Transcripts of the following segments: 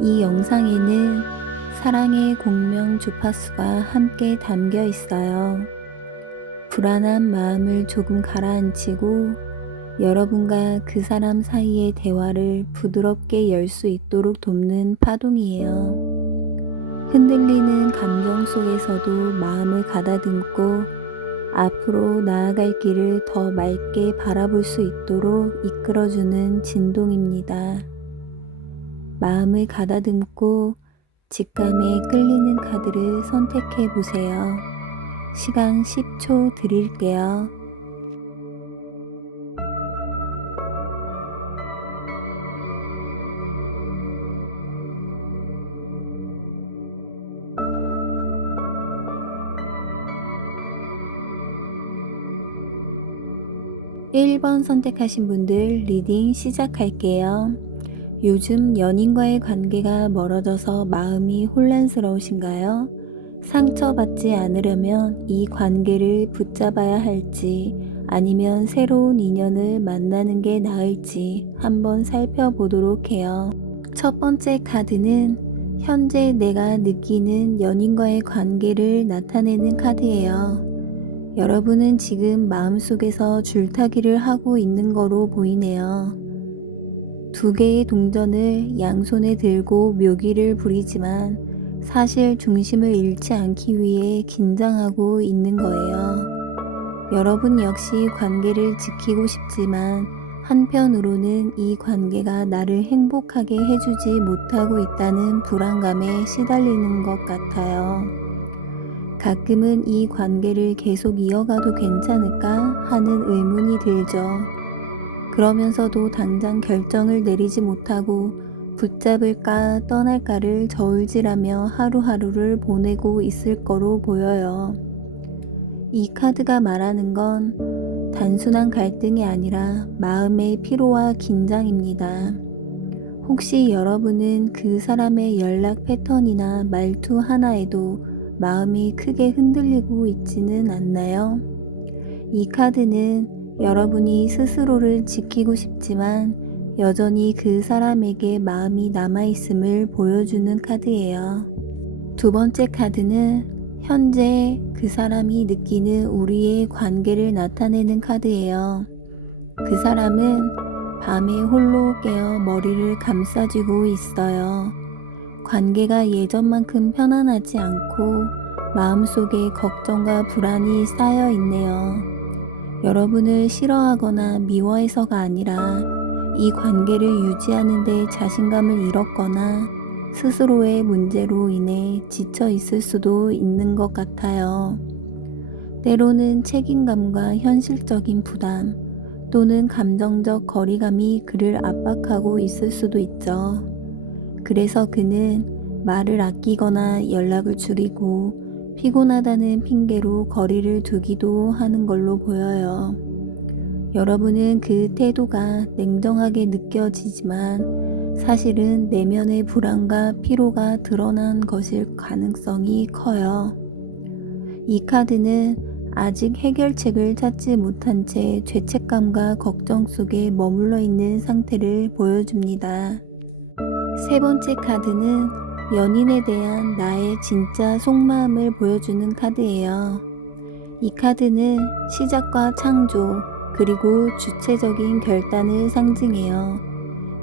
이 영상에는 사랑의 공명 주파수가 함께 담겨 있어요. 불안한 마음을 조금 가라앉히고 여러분과 그 사람 사이의 대화를 부드럽게 열 수 있도록 돕는 파동이에요. 흔들리는 감정 속에서도 마음을 가다듬고 앞으로 나아갈 길을 더 맑게 바라볼 수 있도록 이끌어주는 진동입니다. 마음을 가다듬고 직감에 끌리는 카드를 선택해 보세요. 시간 10초 드릴게요. (1번) 선택하신 분들 리딩 시작할게요. 요즘 연인과의 관계가 멀어져서 마음이 혼란스러우신가요? 상처받지 않으려면 이 관계를 붙잡아야 할지 아니면 새로운 인연을 만나는 게 나을지 한번 살펴보도록 해요. 첫 번째 카드는 현재 내가 느끼는 연인과의 관계를 나타내는 카드예요. 여러분은 지금 마음속에서 줄타기를 하고 있는 거로 보이네요. 두 개의 동전을 양손에 들고 묘기를 부리지만 사실 중심을 잃지 않기 위해 긴장하고 있는 거예요. 여러분 역시 관계를 지키고 싶지만 한편으로는 이 관계가 나를 행복하게 해주지 못하고 있다는 불안감에 시달리는 것 같아요. 가끔은 이 관계를 계속 이어가도 괜찮을까 하는 의문이 들죠. 그러면서도 당장 결정을 내리지 못하고 붙잡을까 떠날까를 저울질하며 하루하루를 보내고 있을 거로 보여요. 이 카드가 말하는 건 단순한 갈등이 아니라 마음의 피로와 긴장입니다. 혹시 여러분은 그 사람의 연락 패턴이나 말투 하나에도 마음이 크게 흔들리고 있지는 않나요? 이 카드는 여러분이 스스로를 지키고 싶지만 여전히 그 사람에게 마음이 남아있음을 보여주는 카드예요. 두 번째 카드는 현재 그 사람이 느끼는 우리의 관계를 나타내는 카드예요. 그 사람은 밤에 홀로 깨어 머리를 감싸쥐고 있어요. 관계가 예전만큼 편안하지 않고 마음속에 걱정과 불안이 쌓여 있네요. 여러분을 싫어하거나 미워해서가 아니라 이 관계를 유지하는 데 자신감을 잃었거나 스스로의 문제로 인해 지쳐 있을 수도 있는 것 같아요. 때로는 책임감과 현실적인 부담 또는 감정적 거리감이 그를 압박하고 있을 수도 있죠. 그래서 그는 말을 아끼거나 연락을 줄이고 피곤하다는 핑계로 거리를 두기도 하는 걸로 보여요. 여러분은 그 태도가 냉정하게 느껴지지만 사실은 내면의 불안과 피로가 드러난 것일 가능성이 커요. 이 카드는 아직 해결책을 찾지 못한 채 죄책감과 걱정 속에 머물러 있는 상태를 보여줍니다. 세 번째 카드는 연인에 대한 나의 진짜 속마음을 보여주는 카드예요. 이 카드는 시작과 창조, 그리고 주체적인 결단을 상징해요.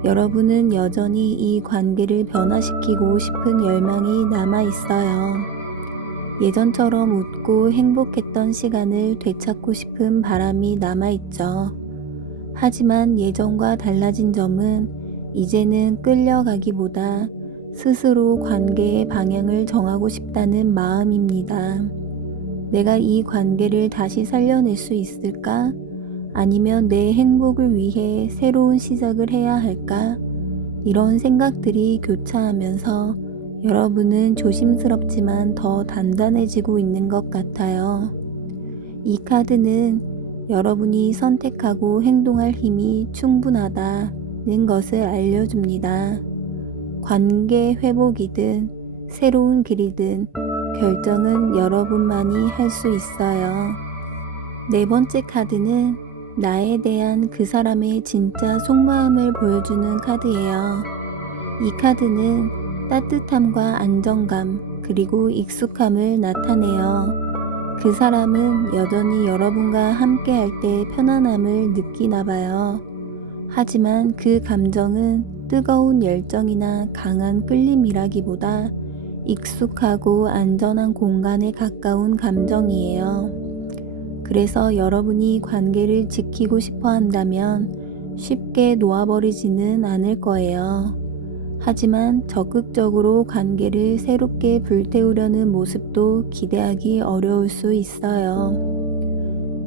여러분은 여전히 이 관계를 변화시키고 싶은 열망이 남아있어요. 예전처럼 웃고 행복했던 시간을 되찾고 싶은 바람이 남아있죠. 하지만 예전과 달라진 점은 이제는 끌려가기보다 스스로 관계의 방향을 정하고 싶다는 마음입니다. 내가 이 관계를 다시 살려낼 수 있을까? 아니면 내 행복을 위해 새로운 시작을 해야 할까? 이런 생각들이 교차하면서 여러분은 조심스럽지만 더 단단해지고 있는 것 같아요. 이 카드는 여러분이 선택하고 행동할 힘이 충분하다는 것을 알려줍니다. 관계 회복이든 새로운 길이든 결정은 여러분만이 할 수 있어요. 네 번째 카드는 나에 대한 그 사람의 진짜 속마음을 보여주는 카드예요. 이 카드는 따뜻함과 안정감, 그리고 익숙함을 나타내요. 그 사람은 여전히 여러분과 함께 할 때 편안함을 느끼나 봐요. 하지만 그 감정은 뜨거운 열정이나 강한 끌림이라기보다 익숙하고 안전한 공간에 가까운 감정이에요. 그래서 여러분이 관계를 지키고 싶어 한다면 쉽게 놓아버리지는 않을 거예요. 하지만 적극적으로 관계를 새롭게 불태우려는 모습도 기대하기 어려울 수 있어요.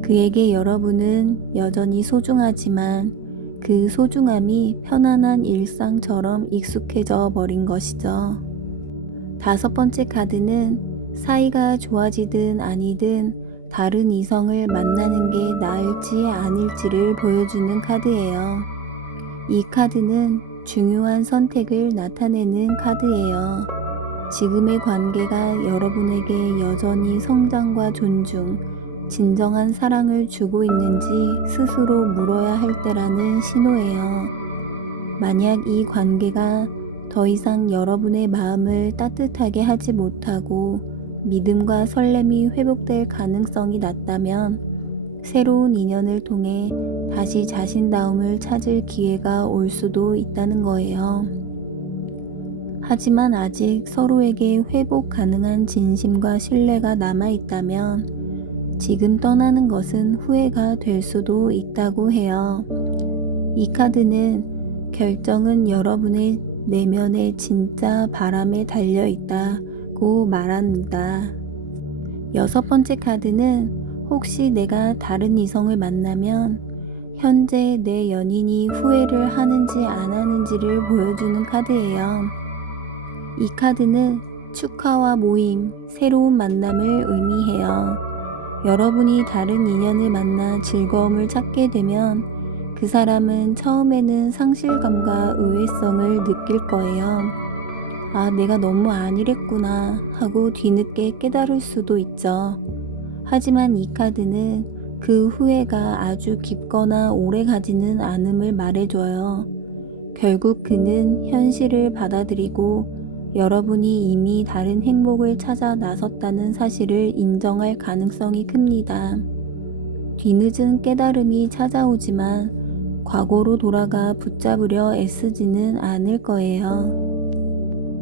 그에게 여러분은 여전히 소중하지만 그 소중함이 편안한 일상처럼 익숙해져 버린 것이죠. 5번째 카드는 사이가 좋아지든 아니든 다른 이성을 만나는 게 나을지 아닐지를 보여주는 카드예요. 이 카드는 중요한 선택을 나타내는 카드예요. 지금의 관계가 여러분에게 여전히 성장과 존중, 진정한 사랑을 주고 있는지 스스로 물어야 할 때라는 신호예요. 만약 이 관계가 더 이상 여러분의 마음을 따뜻하게 하지 못하고 믿음과 설렘이 회복될 가능성이 낮다면 새로운 인연을 통해 다시 자신다움을 찾을 기회가 올 수도 있다는 거예요. 하지만 아직 서로에게 회복 가능한 진심과 신뢰가 남아있다면 지금 떠나는 것은 후회가 될 수도 있다고 해요. 이 카드는 결정은 여러분의 내면의 진짜 바람에 달려있다고 말합니다. 6번째 카드는 혹시 내가 다른 이성을 만나면 현재 내 연인이 후회를 하는지 안 하는지를 보여주는 카드예요. 이 카드는 축하와 모임, 새로운 만남을 의미해요. 여러분이 다른 인연을 만나 즐거움을 찾게 되면 그 사람은 처음에는 상실감과 의외성을 느낄 거예요. 아, 내가 너무 안일했구나 하고 뒤늦게 깨달을 수도 있죠. 하지만 이 카드는 그 후회가 아주 깊거나 오래 가지는 않음을 말해줘요. 결국 그는 현실을 받아들이고 여러분이 이미 다른 행복을 찾아 나섰다는 사실을 인정할 가능성이 큽니다. 뒤늦은 깨달음이 찾아오지만 과거로 돌아가 붙잡으려 애쓰지는 않을 거예요.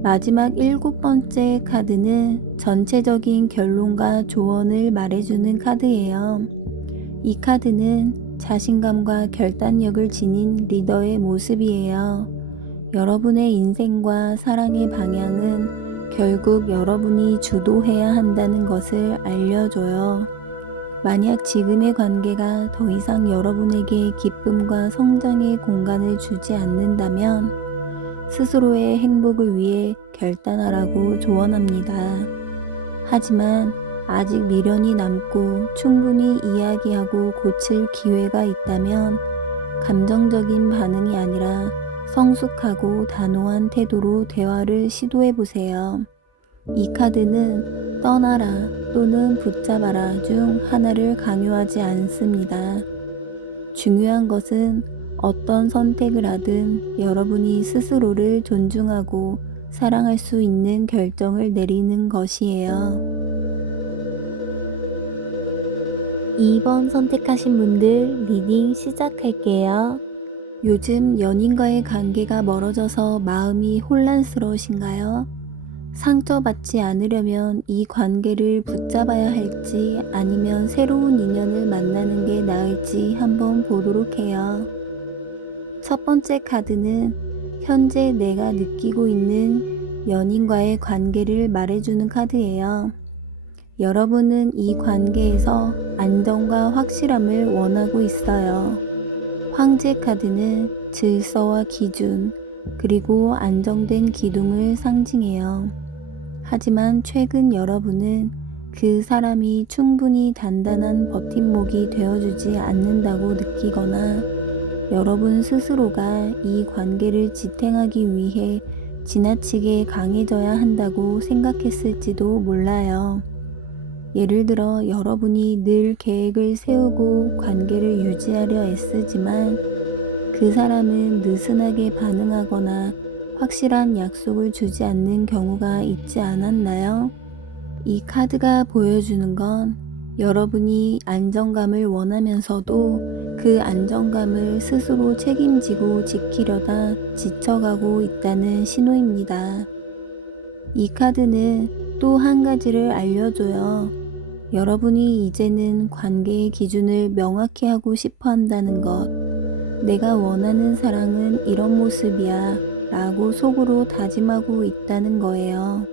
마지막 7번째 카드는 전체적인 결론과 조언을 말해주는 카드예요. 이 카드는 자신감과 결단력을 지닌 리더의 모습이에요. 여러분의 인생과 사랑의 방향은 결국 여러분이 주도해야 한다는 것을 알려줘요. 만약 지금의 관계가 더 이상 여러분에게 기쁨과 성장의 공간을 주지 않는다면 스스로의 행복을 위해 결단하라고 조언합니다. 하지만 아직 미련이 남고 충분히 이야기하고 고칠 기회가 있다면 감정적인 반응이 아니라 성숙하고 단호한 태도로 대화를 시도해보세요. 이 카드는 떠나라 또는 붙잡아라 중 하나를 강요하지 않습니다. 중요한 것은 어떤 선택을 하든 여러분이 스스로를 존중하고 사랑할 수 있는 결정을 내리는 것이에요. 2번 선택하신 분들 리딩 시작할게요. 요즘 연인과의 관계가 멀어져서 마음이 혼란스러우신가요? 상처받지 않으려면 이 관계를 붙잡아야 할지 아니면 새로운 인연을 만나는 게 나을지 한번 보도록 해요. 첫 번째 카드는 현재 내가 느끼고 있는 연인과의 관계를 말해주는 카드예요. 여러분은 이 관계에서 안정과 확실함을 원하고 있어요. 황제 카드는 질서와 기준, 그리고 안정된 기둥을 상징해요. 하지만 최근 여러분은 그 사람이 충분히 단단한 버팀목이 되어주지 않는다고 느끼거나 여러분 스스로가 이 관계를 지탱하기 위해 지나치게 강해져야 한다고 생각했을지도 몰라요. 예를 들어 여러분이 늘 계획을 세우고 관계를 유지하려 애쓰지만 그 사람은 느슨하게 반응하거나 확실한 약속을 주지 않는 경우가 있지 않았나요? 이 카드가 보여주는 건 여러분이 안정감을 원하면서도 그 안정감을 스스로 책임지고 지키려다 지쳐가고 있다는 신호입니다. 이 카드는 또 한 가지를 알려줘요. 여러분이 이제는 관계의 기준을 명확히 하고 싶어 한다는 것. 내가 원하는 사랑은 이런 모습이야 라고 속으로 다짐하고 있다는 거예요.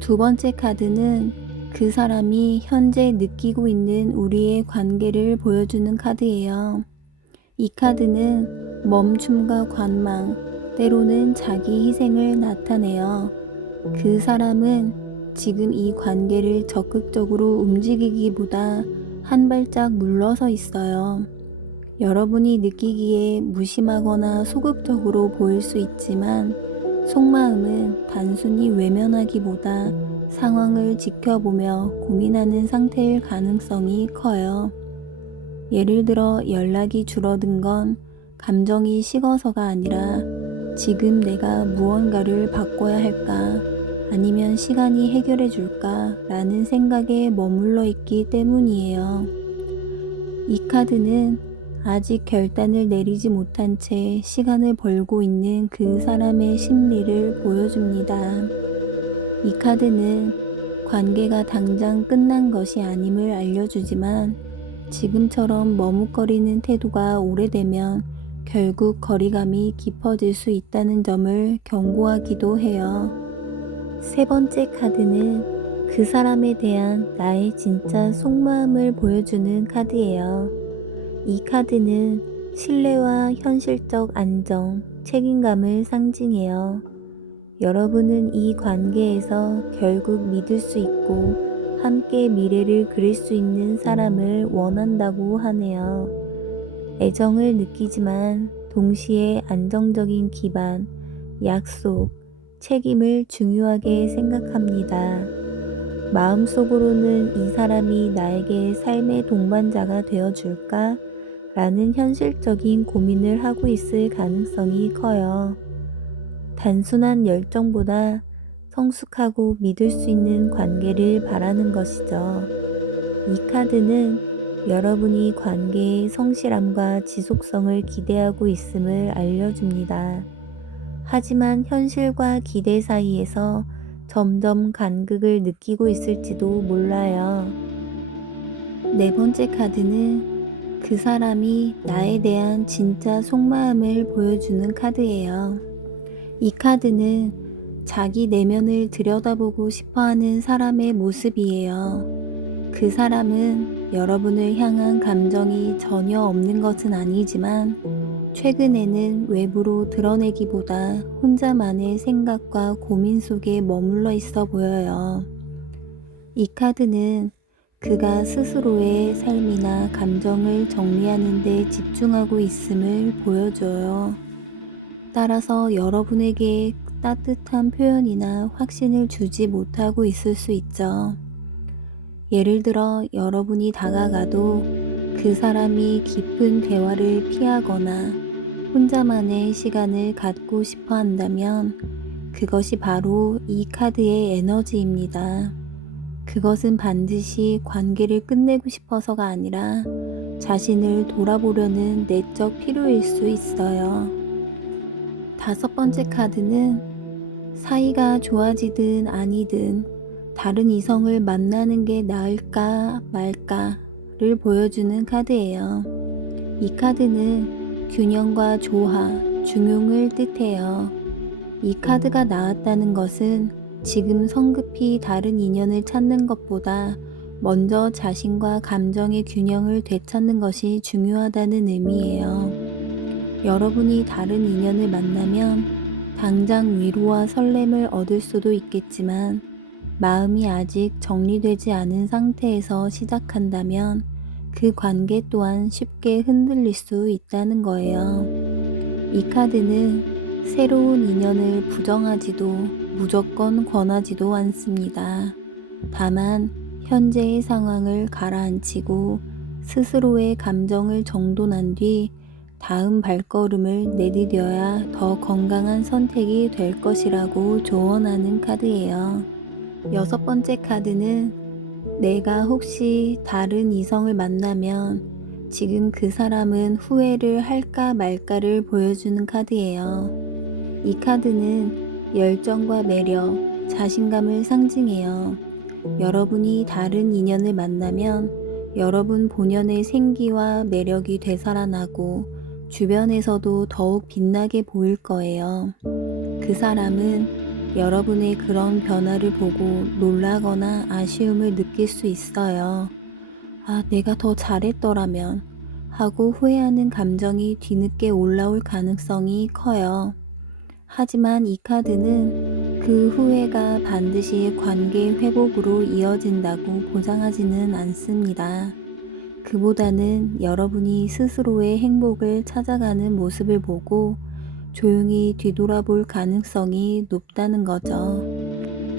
두 번째 카드는 그 사람이 현재 느끼고 있는 우리의 관계를 보여주는 카드예요. 이 카드는 멈춤과 관망, 때로는 자기 희생을 나타내요. 그 사람은 지금 이 관계를 적극적으로 움직이기보다 한 발짝 물러서 있어요. 여러분이 느끼기에 무심하거나 소극적으로 보일 수 있지만 속마음은 단순히 외면하기보다 상황을 지켜보며 고민하는 상태일 가능성이 커요. 예를 들어 연락이 줄어든 건 감정이 식어서가 아니라 지금 내가 무언가를 바꿔야 할까 아니면 시간이 해결해 줄까 라는 생각에 머물러 있기 때문이에요. 이 카드는 아직 결단을 내리지 못한 채 시간을 벌고 있는 그 사람의 심리를 보여줍니다. 이 카드는 관계가 당장 끝난 것이 아님을 알려주지만 지금처럼 머뭇거리는 태도가 오래되면 결국 거리감이 깊어질 수 있다는 점을 경고하기도 해요. 세 번째 카드는 그 사람에 대한 나의 진짜 속마음을 보여주는 카드예요. 이 카드는 신뢰와 현실적 안정, 책임감을 상징해요. 여러분은 이 관계에서 결국 믿을 수 있고 함께 미래를 그릴 수 있는 사람을 원한다고 하네요. 애정을 느끼지만 동시에 안정적인 기반, 약속, 책임을 중요하게 생각합니다. 마음속으로는 이 사람이 나에게 삶의 동반자가 되어줄까? 라는 현실적인 고민을 하고 있을 가능성이 커요. 단순한 열정보다 성숙하고 믿을 수 있는 관계를 바라는 것이죠. 이 카드는 여러분이 관계의 성실함과 지속성을 기대하고 있음을 알려줍니다. 하지만 현실과 기대 사이에서 점점 간극을 느끼고 있을지도 몰라요. 네 번째 카드는 그 사람이 나에 대한 진짜 속마음을 보여주는 카드예요. 이 카드는 자기 내면을 들여다보고 싶어하는 사람의 모습이에요. 그 사람은 여러분을 향한 감정이 전혀 없는 것은 아니지만 최근에는 외부로 드러내기보다 혼자만의 생각과 고민 속에 머물러 있어 보여요. 이 카드는 그가 스스로의 삶이나 감정을 정리하는 데 집중하고 있음을 보여줘요. 따라서 여러분에게 따뜻한 표현이나 확신을 주지 못하고 있을 수 있죠. 예를 들어 여러분이 다가가도 그 사람이 깊은 대화를 피하거나 혼자만의 시간을 갖고 싶어 한다면 그것이 바로 이 카드의 에너지입니다. 그것은 반드시 관계를 끝내고 싶어서가 아니라 자신을 돌아보려는 내적 필요일 수 있어요. 다섯 번째 카드는 사이가 좋아지든 아니든 다른 이성을 만나는 게 나을까 말까를 보여주는 카드예요. 이 카드는 균형과 조화, 중용을 뜻해요. 이 카드가 나왔다는 것은 지금 성급히 다른 인연을 찾는 것보다 먼저 자신과 감정의 균형을 되찾는 것이 중요하다는 의미예요. 여러분이 다른 인연을 만나면 당장 위로와 설렘을 얻을 수도 있겠지만 마음이 아직 정리되지 않은 상태에서 시작한다면 그 관계 또한 쉽게 흔들릴 수 있다는 거예요. 이 카드는 새로운 인연을 부정하지도 무조건 권하지도 않습니다. 다만 현재의 상황을 가라앉히고 스스로의 감정을 정돈한 뒤 다음 발걸음을 내디뎌야 더 건강한 선택이 될 것이라고 조언하는 카드예요. 여섯 번째 카드는 내가 혹시 다른 이성을 만나면 지금 그 사람은 후회를 할까 말까를 보여주는 카드예요. 이 카드는 열정과 매력, 자신감을 상징해요. 여러분이 다른 인연을 만나면 여러분 본연의 생기와 매력이 되살아나고 주변에서도 더욱 빛나게 보일 거예요. 그 사람은 여러분의 그런 변화를 보고 놀라거나 아쉬움을 느낄 수 있어요. 아, 내가 더 잘했더라면 하고 후회하는 감정이 뒤늦게 올라올 가능성이 커요. 하지만 이 카드는 그 후회가 반드시 관계 회복으로 이어진다고 보장하지는 않습니다. 그보다는 여러분이 스스로의 행복을 찾아가는 모습을 보고 조용히 뒤돌아볼 가능성이 높다는 거죠.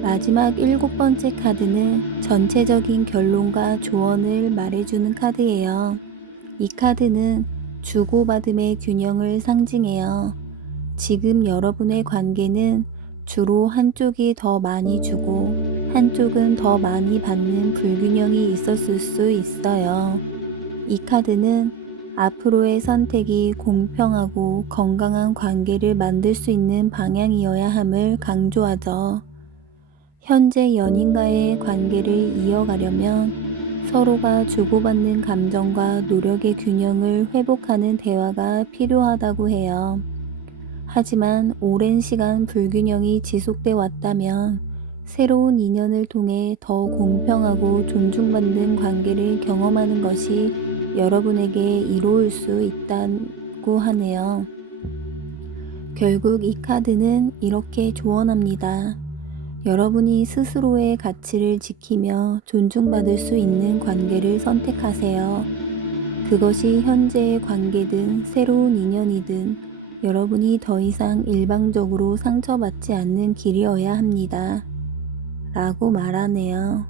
마지막 일곱 번째 카드는 전체적인 결론과 조언을 말해주는 카드예요. 이 카드는 주고받음의 균형을 상징해요. 지금 여러분의 관계는 주로 한쪽이 더 많이 주고 한쪽은 더 많이 받는 불균형이 있었을 수 있어요. 이 카드는 앞으로의 선택이 공평하고 건강한 관계를 만들 수 있는 방향이어야 함을 강조하죠. 현재 연인과의 관계를 이어가려면 서로가 주고받는 감정과 노력의 균형을 회복하는 대화가 필요하다고 해요. 하지만 오랜 시간 불균형이 지속돼 왔다면 새로운 인연을 통해 더 공평하고 존중받는 관계를 경험하는 것이 여러분에게 이로울 수 있다고 하네요. 결국 이 카드는 이렇게 조언합니다. 여러분이 스스로의 가치를 지키며 존중받을 수 있는 관계를 선택하세요. 그것이 현재의 관계든 새로운 인연이든 여러분이 더 이상 일방적으로 상처받지 않는 길이어야 합니다. 라고 말하네요.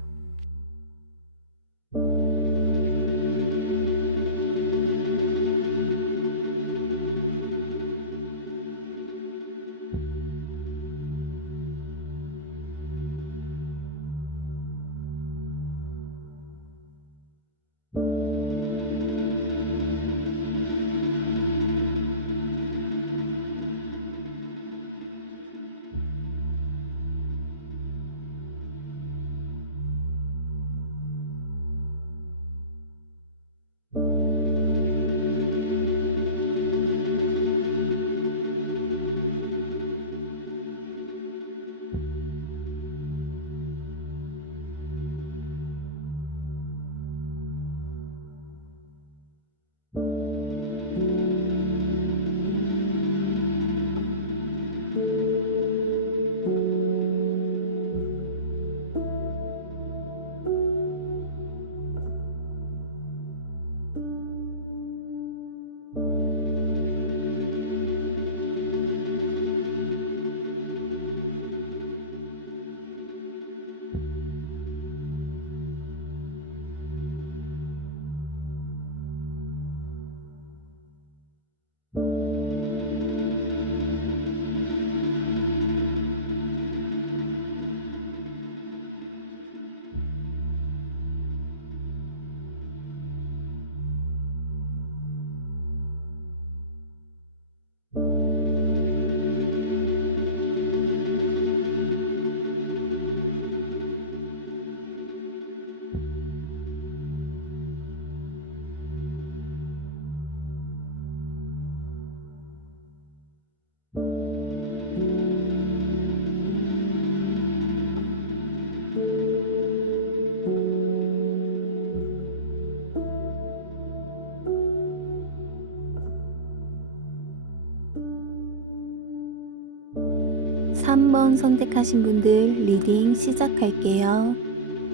삼 번 선택하신 분들 리딩 시작할게요.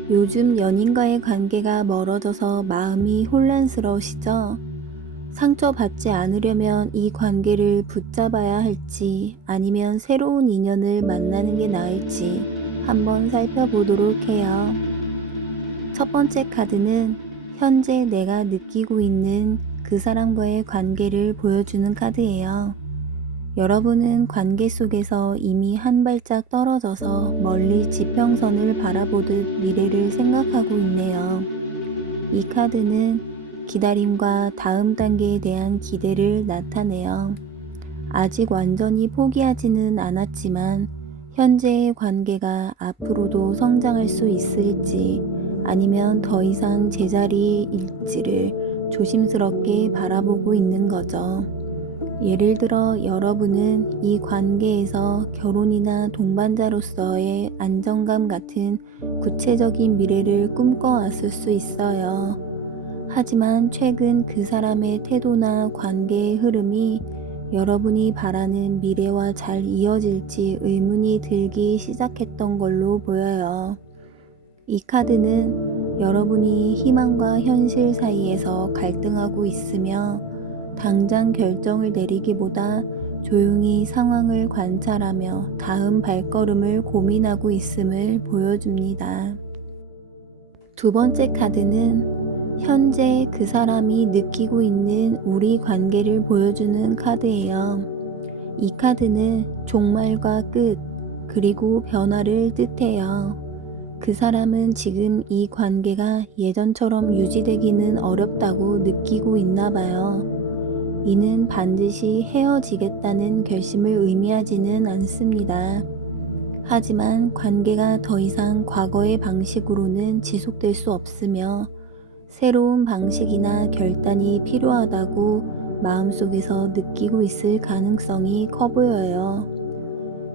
요즘 연인과의 관계가 멀어져서 마음이 혼란스러우시죠? 상처받지 않으려면 이 관계를 붙잡아야 할지 아니면 새로운 인연을 만나는 게 나을지 한번 살펴보도록 해요. 첫 번째 카드는 현재 내가 느끼고 있는 그 사람과의 관계를 보여주는 카드예요. 여러분은 관계 속에서 이미 한 발짝 떨어져서 멀리 지평선을 바라보듯 미래를 생각하고 있네요. 이 카드는 기다림과 다음 단계에 대한 기대를 나타내요. 아직 완전히 포기하지는 않았지만 현재의 관계가 앞으로도 성장할 수 있을지 아니면 더 이상 제자리일지를 조심스럽게 바라보고 있는 거죠. 예를 들어 여러분은 이 관계에서 결혼이나 동반자로서의 안정감 같은 구체적인 미래를 꿈꿔왔을 수 있어요. 하지만 최근 그 사람의 태도나 관계의 흐름이 여러분이 바라는 미래와 잘 이어질지 의문이 들기 시작했던 걸로 보여요. 이 카드는 여러분이 희망과 현실 사이에서 갈등하고 있으며 당장 결정을 내리기보다 조용히 상황을 관찰하며 다음 발걸음을 고민하고 있음을 보여줍니다. 두 번째 카드는 현재 그 사람이 느끼고 있는 우리 관계를 보여주는 카드예요. 이 카드는 종말과 끝, 그리고 변화를 뜻해요. 그 사람은 지금 이 관계가 예전처럼 유지되기는 어렵다고 느끼고 있나 봐요. 이는 반드시 헤어지겠다는 결심을 의미하지는 않습니다. 하지만 관계가 더 이상 과거의 방식으로는 지속될 수 없으며 새로운 방식이나 결단이 필요하다고 마음속에서 느끼고 있을 가능성이 커 보여요.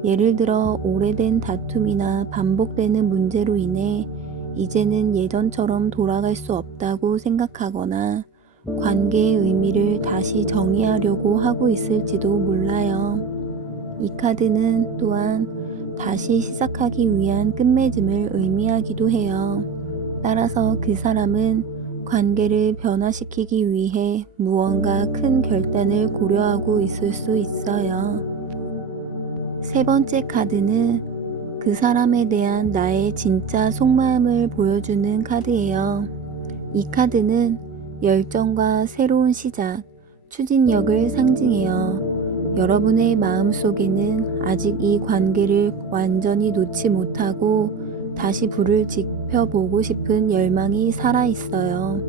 예를 들어 오래된 다툼이나 반복되는 문제로 인해 이제는 예전처럼 돌아갈 수 없다고 생각하거나 관계의 의미를 다시 정의하려고 하고 있을지도 몰라요. 이 카드는 또한 다시 시작하기 위한 끝맺음을 의미하기도 해요. 따라서 그 사람은 관계를 변화시키기 위해 무언가 큰 결단을 고려하고 있을 수 있어요. 세 번째 카드는 그 사람에 대한 나의 진짜 속마음을 보여주는 카드예요. 이 카드는 열정과 새로운 시작, 추진력을 상징해요. 여러분의 마음속에는 아직 이 관계를 완전히 놓지 못하고 다시 불을 지펴보고 싶은 열망이 살아있어요.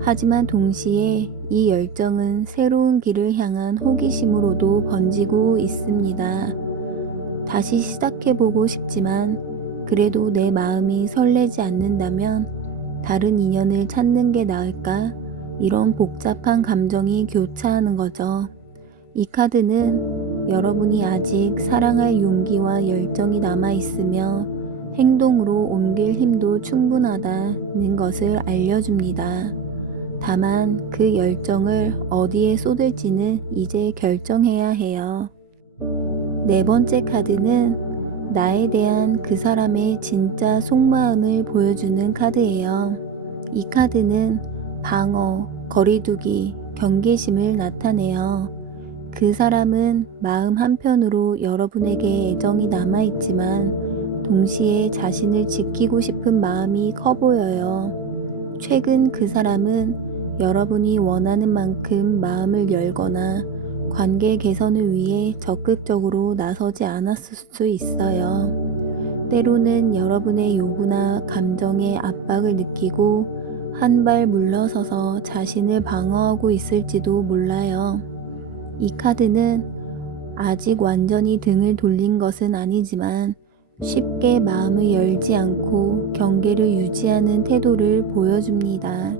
하지만 동시에 이 열정은 새로운 길을 향한 호기심으로도 번지고 있습니다. 다시 시작해보고 싶지만 그래도 내 마음이 설레지 않는다면 다른 인연을 찾는 게 나을까? 이런 복잡한 감정이 교차하는 거죠. 이 카드는 여러분이 아직 사랑할 용기와 열정이 남아있으며 행동으로 옮길 힘도 충분하다는 것을 알려줍니다. 다만 그 열정을 어디에 쏟을지는 이제 결정해야 해요. 네 번째 카드는 나에 대한 그 사람의 진짜 속마음을 보여주는 카드예요. 이 카드는 방어, 거리두기, 경계심을 나타내요. 그 사람은 마음 한편으로 여러분에게 애정이 남아있지만 동시에 자신을 지키고 싶은 마음이 커 보여요. 최근 그 사람은 여러분이 원하는 만큼 마음을 열거나 관계 개선을 위해 적극적으로 나서지 않았을 수 있어요. 때로는 여러분의 요구나 감정에 압박을 느끼고 한 발 물러서서 자신을 방어하고 있을지도 몰라요. 이 카드는 아직 완전히 등을 돌린 것은 아니지만 쉽게 마음을 열지 않고 경계를 유지하는 태도를 보여줍니다.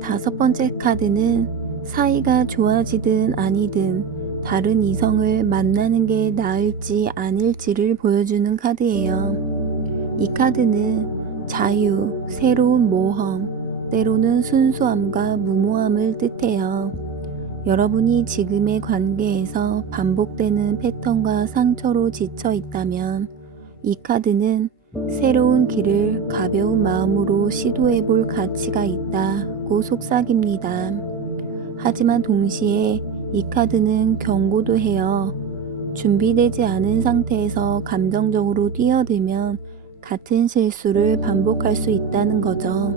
다섯 번째 카드는 사이가 좋아지든 아니든 다른 이성을 만나는 게 나을지 아닐지를 보여주는 카드예요. 이 카드는 자유, 새로운 모험, 때로는 순수함과 무모함을 뜻해요. 여러분이 지금의 관계에서 반복되는 패턴과 상처로 지쳐 있다면 이 카드는 새로운 길을 가벼운 마음으로 시도해 볼 가치가 있다고 속삭입니다. 하지만 동시에 이 카드는 경고도 해요. 준비되지 않은 상태에서 감정적으로 뛰어들면 같은 실수를 반복할 수 있다는 거죠.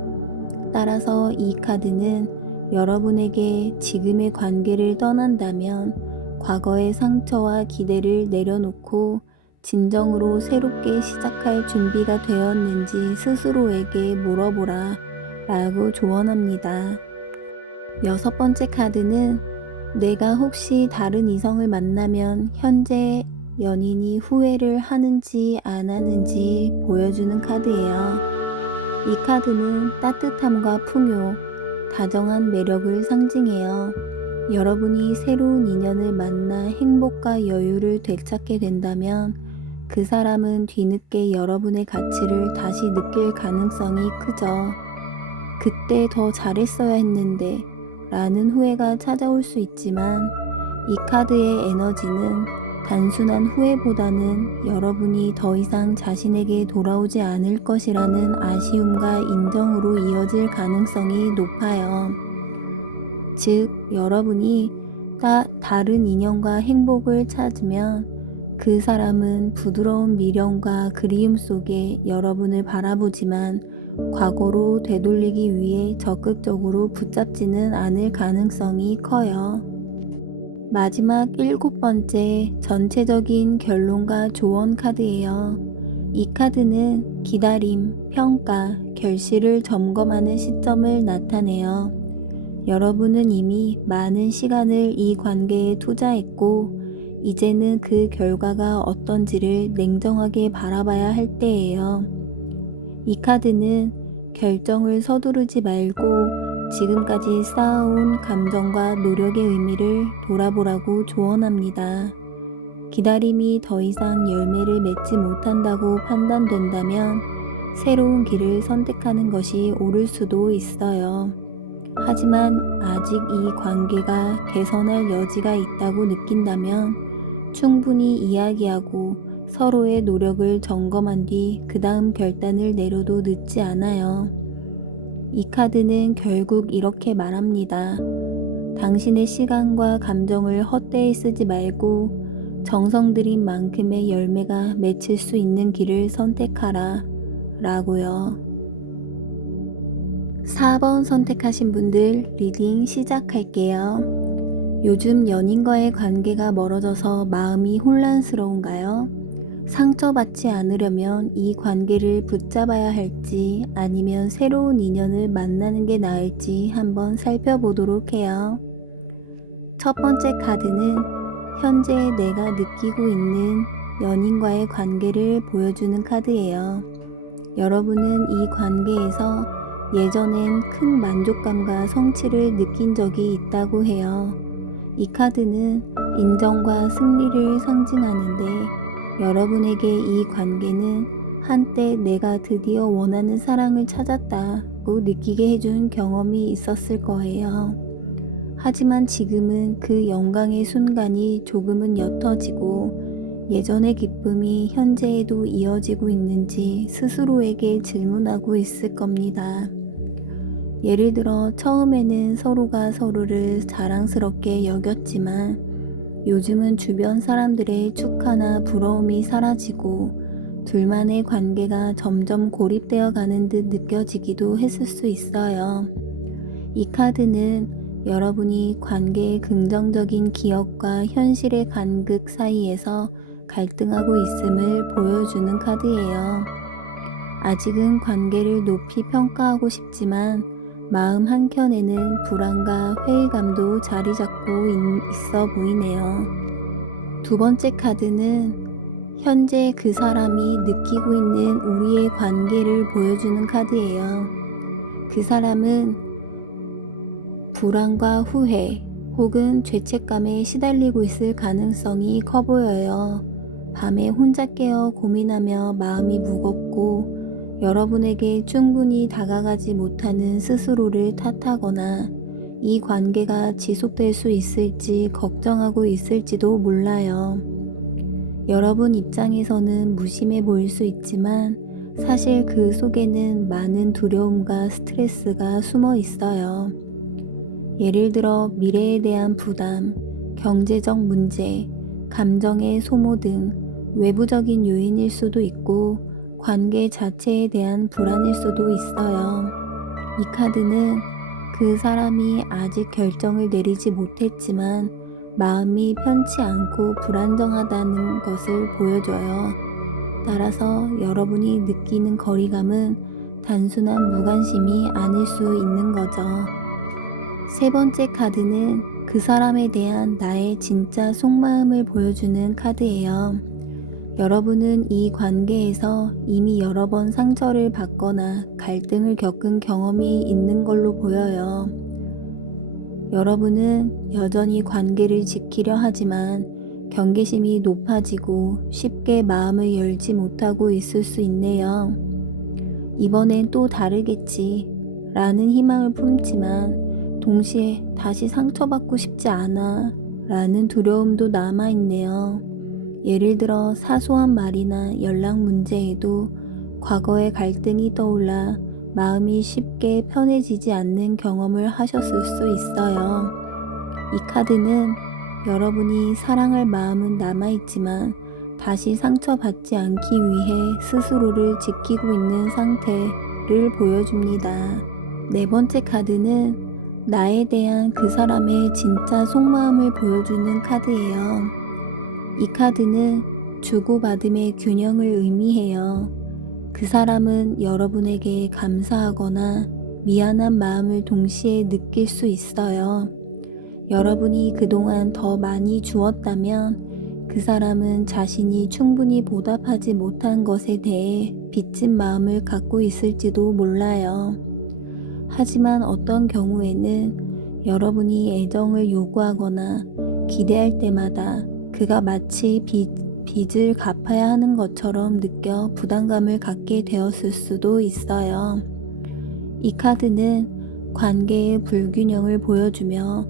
따라서 이 카드는 여러분에게 지금의 관계를 떠난다면 과거의 상처와 기대를 내려놓고 진정으로 새롭게 시작할 준비가 되었는지 스스로에게 물어보라 라고 조언합니다. 6번째 카드는 내가 혹시 다른 이성을 만나면 현재 연인이 후회를 하는지 안 하는지 보여주는 카드예요. 이 카드는 따뜻함과 풍요, 다정한 매력을 상징해요. 여러분이 새로운 인연을 만나 행복과 여유를 되찾게 된다면 그 사람은 뒤늦게 여러분의 가치를 다시 느낄 가능성이 크죠. 그때 더 잘했어야 했는데 라는 후회가 찾아올 수 있지만 이 카드의 에너지는 단순한 후회보다는 여러분이 더 이상 자신에게 돌아오지 않을 것이라는 아쉬움과 인정으로 이어질 가능성이 높아요. 즉, 여러분이 다른 인연과 행복을 찾으면 그 사람은 부드러운 미련과 그리움 속에 여러분을 바라보지만 과거로 되돌리기 위해 적극적으로 붙잡지는 않을 가능성이 커요. 마지막 7번째 전체적인 결론과 조언 카드예요. 이 카드는 기다림, 평가, 결실을 점검하는 시점을 나타내요. 여러분은 이미 많은 시간을 이 관계에 투자했고 이제는 그 결과가 어떤지를 냉정하게 바라봐야 할 때예요. 이 카드는 결정을 서두르지 말고 지금까지 쌓아온 감정과 노력의 의미를 돌아보라고 조언합니다. 기다림이 더 이상 열매를 맺지 못한다고 판단된다면 새로운 길을 선택하는 것이 옳을 수도 있어요. 하지만 아직 이 관계가 개선할 여지가 있다고 느낀다면 충분히 이야기하고 서로의 노력을 점검한 뒤 그 다음 결단을 내려도 늦지 않아요. 이 카드는 결국 이렇게 말합니다. 당신의 시간과 감정을 헛되이 쓰지 말고 정성 들인 만큼의 열매가 맺힐 수 있는 길을 선택하라 라고요. 4번 선택하신 분들 리딩 시작할게요. 요즘 연인과의 관계가 멀어져서 마음이 혼란스러운가요? 상처받지 않으려면 이 관계를 붙잡아야 할지 아니면 새로운 인연을 만나는 게 나을지 한번 살펴보도록 해요. 첫 번째 카드는 현재 내가 느끼고 있는 연인과의 관계를 보여주는 카드예요. 여러분은 이 관계에서 예전엔 큰 만족감과 성취를 느낀 적이 있다고 해요. 이 카드는 인정과 승리를 상징하는데 여러분에게 이 관계는 한때 내가 드디어 원하는 사랑을 찾았다고 느끼게 해준 경험이 있었을 거예요. 하지만 지금은 그 영광의 순간이 조금은 옅어지고 예전의 기쁨이 현재에도 이어지고 있는지 스스로에게 질문하고 있을 겁니다. 예를 들어 처음에는 서로가 서로를 자랑스럽게 여겼지만 요즘은 주변 사람들의 축하나 부러움이 사라지고 둘만의 관계가 점점 고립되어 가는 듯 느껴지기도 했을 수 있어요. 이 카드는 여러분이 관계의 긍정적인 기억과 현실의 간극 사이에서 갈등하고 있음을 보여주는 카드예요. 아직은 관계를 높이 평가하고 싶지만 마음 한켠에는 불안과 회의감도 자리 잡고 있어 보이네요. 두 번째 카드는 현재 그 사람이 느끼고 있는 우리의 관계를 보여주는 카드예요. 그 사람은 불안과 후회 혹은 죄책감에 시달리고 있을 가능성이 커 보여요. 밤에 혼자 깨어 고민하며 마음이 무겁고 여러분에게 충분히 다가가지 못하는 스스로를 탓하거나 이 관계가 지속될 수 있을지 걱정하고 있을지도 몰라요. 여러분 입장에서는 무심해 보일 수 있지만 사실 그 속에는 많은 두려움과 스트레스가 숨어 있어요. 예를 들어 미래에 대한 부담, 경제적 문제, 감정의 소모 등 외부적인 요인일 수도 있고 관계 자체에 대한 불안일 수도 있어요. 이 카드는 그 사람이 아직 결정을 내리지 못했지만 마음이 편치 않고 불안정하다는 것을 보여줘요. 따라서 여러분이 느끼는 거리감은 단순한 무관심이 아닐 수 있는 거죠. 세 번째 카드는 그 사람에 대한 나의 진짜 속마음을 보여주는 카드예요. 여러분은 이 관계에서 이미 여러 번 상처를 받거나 갈등을 겪은 경험이 있는 걸로 보여요. 여러분은 여전히 관계를 지키려 하지만 경계심이 높아지고 쉽게 마음을 열지 못하고 있을 수 있네요. 이번엔 또 다르겠지 라는 희망을 품지만 동시에 다시 상처받고 싶지 않아 라는 두려움도 남아있네요. 예를 들어 사소한 말이나 연락 문제에도 과거의 갈등이 떠올라 마음이 쉽게 편해지지 않는 경험을 하셨을 수 있어요. 이 카드는 여러분이 사랑할 마음은 남아있지만 다시 상처받지 않기 위해 스스로를 지키고 있는 상태를 보여줍니다. 네 번째 카드는 나에 대한 그 사람의 진짜 속마음을 보여주는 카드예요. 이 카드는 주고받음의 균형을 의미해요. 그 사람은 여러분에게 감사하거나 미안한 마음을 동시에 느낄 수 있어요. 여러분이 그동안 더 많이 주었다면 그 사람은 자신이 충분히 보답하지 못한 것에 대해 빚진 마음을 갖고 있을지도 몰라요. 하지만 어떤 경우에는 여러분이 애정을 요구하거나 기대할 때마다 그가 마치 빚을 갚아야 하는 것처럼 느껴 부담감을 갖게 되었을 수도 있어요. 이 카드는 관계의 불균형을 보여주며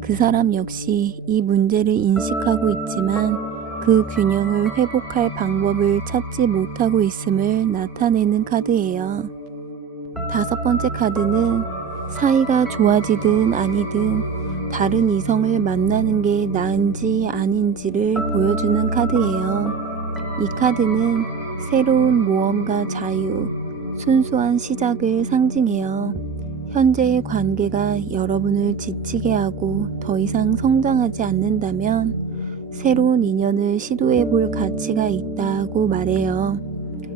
그 사람 역시 이 문제를 인식하고 있지만 그 균형을 회복할 방법을 찾지 못하고 있음을 나타내는 카드예요. 다섯 번째 카드는 사이가 좋아지든 아니든 다른 이성을 만나는 게 나은지 아닌지를 보여주는 카드예요. 이 카드는 새로운 모험과 자유, 순수한 시작을 상징해요. 현재의 관계가 여러분을 지치게 하고 더 이상 성장하지 않는다면 새로운 인연을 시도해 볼 가치가 있다고 말해요.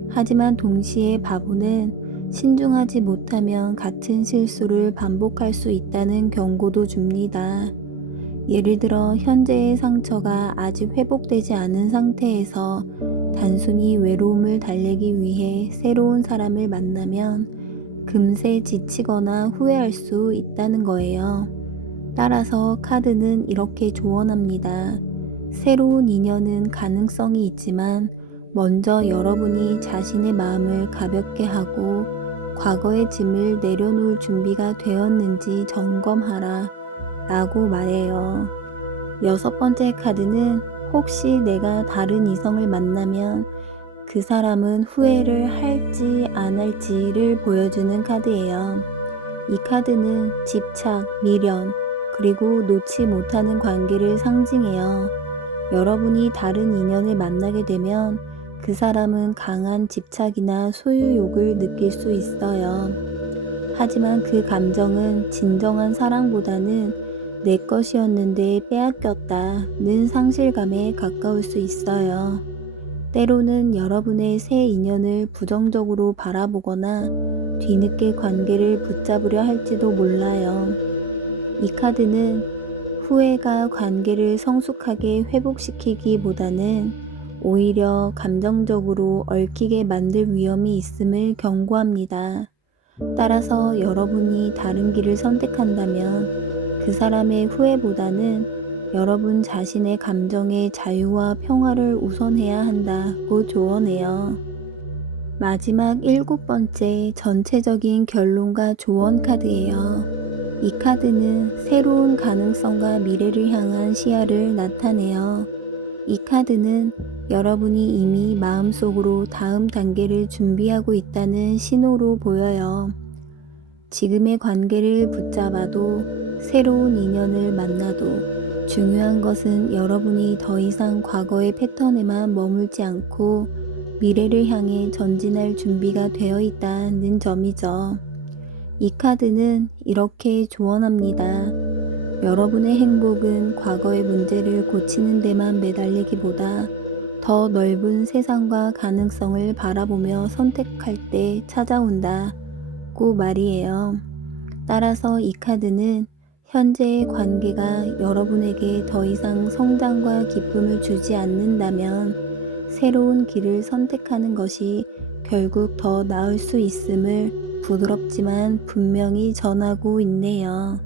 하지만 동시에 바보는 신중하지 못하면 같은 실수를 반복할 수 있다는 경고도 줍니다. 예를 들어 현재의 상처가 아직 회복되지 않은 상태에서 단순히 외로움을 달래기 위해 새로운 사람을 만나면 금세 지치거나 후회할 수 있다는 거예요. 따라서 카드는 이렇게 조언합니다. 새로운 인연은 가능성이 있지만 먼저 여러분이 자신의 마음을 가볍게 하고 과거의 짐을 내려놓을 준비가 되었는지 점검하라 라고 말해요. 여섯 번째 카드는 혹시 내가 다른 이성을 만나면 그 사람은 후회를 할지 안 할지를 보여주는 카드예요. 이 카드는 집착, 미련, 그리고 놓지 못하는 관계를 상징해요. 여러분이 다른 인연을 만나게 되면 그 사람은 강한 집착이나 소유욕을 느낄 수 있어요. 하지만 그 감정은 진정한 사랑보다는 내 것이었는데 빼앗겼다는 상실감에 가까울 수 있어요. 때로는 여러분의 새 인연을 부정적으로 바라보거나 뒤늦게 관계를 붙잡으려 할지도 몰라요. 이 카드는 후회가 관계를 성숙하게 회복시키기보다는 오히려 감정적으로 얽히게 만들 위험이 있음을 경고합니다. 따라서 여러분이 다른 길을 선택한다면 그 사람의 후회보다는 여러분 자신의 감정의 자유와 평화를 우선해야 한다고 조언해요. 마지막 일곱 번째 전체적인 결론과 조언 카드예요. 이 카드는 새로운 가능성과 미래를 향한 시야를 나타내요. 이 카드는 여러분이 이미 마음속으로 다음 단계를 준비하고 있다는 신호로 보여요. 지금의 관계를 붙잡아도 새로운 인연을 만나도 중요한 것은 여러분이 더 이상 과거의 패턴에만 머물지 않고 미래를 향해 전진할 준비가 되어 있다는 점이죠. 이 카드는 이렇게 조언합니다. 여러분의 행복은 과거의 문제를 고치는 데만 매달리기보다 더 넓은 세상과 가능성을 바라보며 선택할 때 찾아온다고 말이에요. 따라서 이 카드는 현재의 관계가 여러분에게 더 이상 성장과 기쁨을 주지 않는다면 새로운 길을 선택하는 것이 결국 더 나을 수 있음을 부드럽지만 분명히 전하고 있네요.